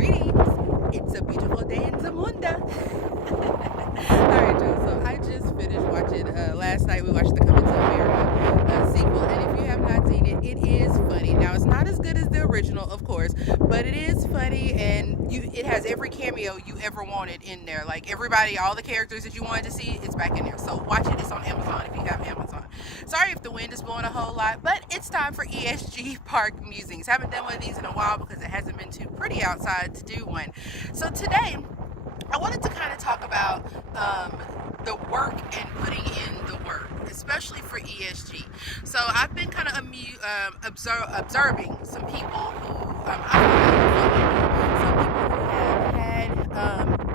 Greetings. It's a beautiful day in Zamunda. Alright, y'all. So I just finished watching, last night we watched the Coming to America sequel. And if you have not seen it, it is funny. Now, it's not as good as the original, of course, but it is funny, and it has every cameo you ever wanted in there. Like, everybody, all the characters that you wanted to see, it's back in there. So watch it. It's on Amazon if you have Amazon. Sorry if the wind is blowing a whole lot, but it's time for ESG Park Musings. Haven't done one of these in a while because it hasn't been too pretty outside to do one. So today, I wanted to kind of talk about the work and putting in the work, especially for ESG. So I've been kind of observing some people who some people who have had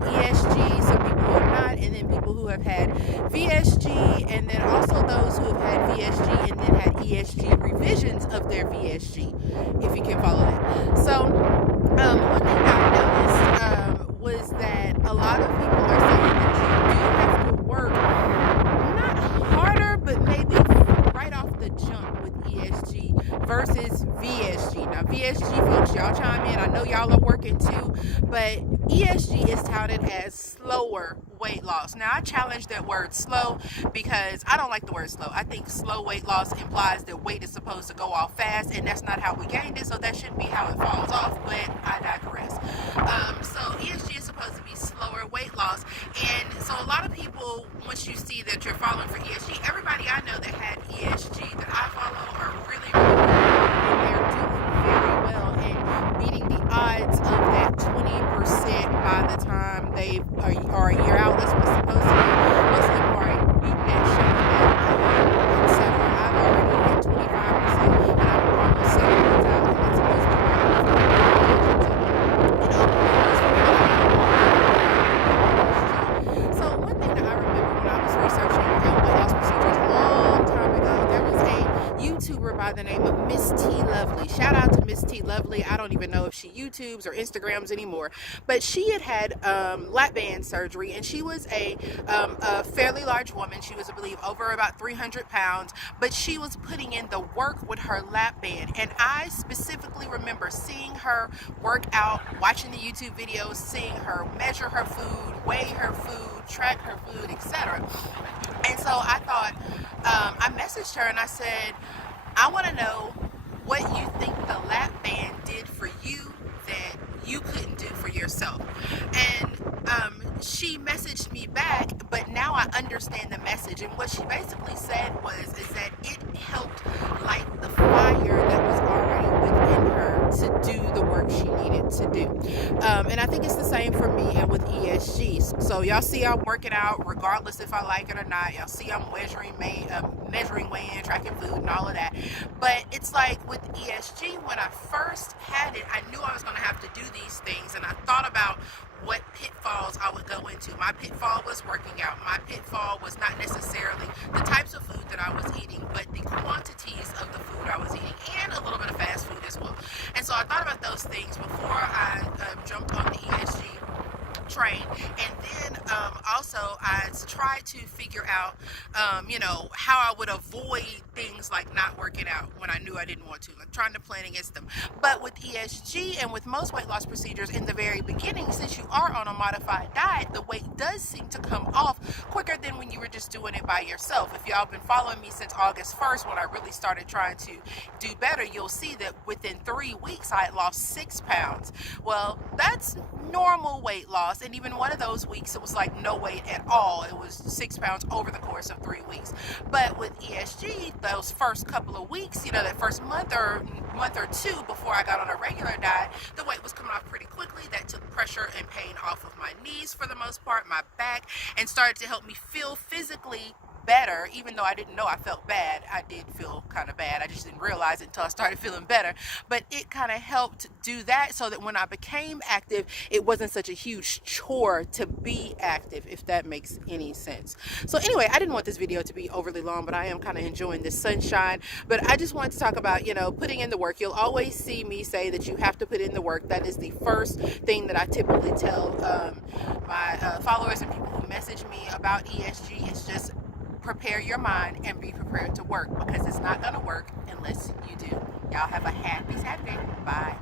ESG, some people who have not, and then people who have had VSG, and then also those who have had VSG and then had ESG revisions of their VSG, if you can follow that. So one thing I noticed was that a lot of people are saying that you do have to work not harder, but maybe right off the jump with ESG versus VSG. Now, VSG folks, y'all chime in. I know y'all are working too, but ESG is touted as slower weight loss. Now, I challenge that word slow because I don't like the word slow. I think slow weight loss implies that weight is supposed to go off fast, and that's not how we gained it, so that shouldn't be how it falls off, but I digress. So ESG is supposed to be slower weight loss, and so a lot of people, once you see that you're following for ESG, everybody I know that had ESG that I follow are really, really good, and they're doing very well and beating the odds of that 20% by the time they are a year out. That's what it's supposed to be. Most of them are already beating that shit, etc. I've already hit 25%, and I'm almost 7 months out, and that's supposed to be So one thing that I remember when I was researching weight loss procedures a long time ago, there was a YouTuber by the name of Miss T Lovely. Shout out to Miss T Lovely. I don't even know if she YouTubes or Instagrams anymore, but she had lap band surgery, and she was a fairly large woman. She was, I believe, over about 300 pounds, but she was putting in the work with her lap band. And I specifically remember seeing her work out, watching the YouTube videos, seeing her measure her food, weigh her food, track her food, etc. And so I thought, I messaged her and I said, I want to know what you think the lap band did for you that you couldn't do for yourself. And she messaged me back, but now I understand the message. And what she basically said is that it helped light the fire that was already within her to do the work she needed to do. And I think it's the same for me and with ESG. So y'all see I'm working out regardless if I like it or not. Y'all see I'm measuring weigh-in, tracking food, and all of that. But it's like with ESG, when I first had it, I knew I was going to have to do these things, and I thought about what pitfalls I would go into. My pitfall was working out. My pitfall was not necessarily the types of food that I was eating, but the quantities of the food I was eating, and a little bit of fast food as well. And so I thought about those things before I jumped on the ESG train. And then also I tried to figure out how I would avoid things like not working out when I knew I didn't want to, like trying to plan against them. But with ESG and with most weight loss procedures in the very beginning, since you are on a modified diet, the weight does seem to come off quicker than when you were just doing it by yourself. If y'all been following me since August 1st, when I really started trying to do better, you'll see that within 3 weeks I had lost 6 pounds. Well, that's normal weight loss, and even one of those weeks it was like no weight at all. It was 6 pounds over the course of 3 weeks. But with ESG, those first couple of weeks, that first month or two before I got on a regular diet, the weight was coming off pretty quickly. That took pressure and pain off of my knees for the most part, my back, and started to help me feel physically better. Even though I didn't know I felt bad, I did feel kind of bad. I just didn't realize it until I started feeling better. But it kind of helped do that so that when I became active, it wasn't such a huge chore to be active, if that makes any sense. So anyway, I didn't want this video to be overly long, but I am kind of enjoying this sunshine. But I just wanted to talk about, putting in the work. You'll always see me say that you have to put in the work. That is the first thing that I typically tell my followers and people who message me about ESG. It's just prepare your mind and be prepared to work, because it's not going to work unless you do. Y'all have a happy Saturday. Bye.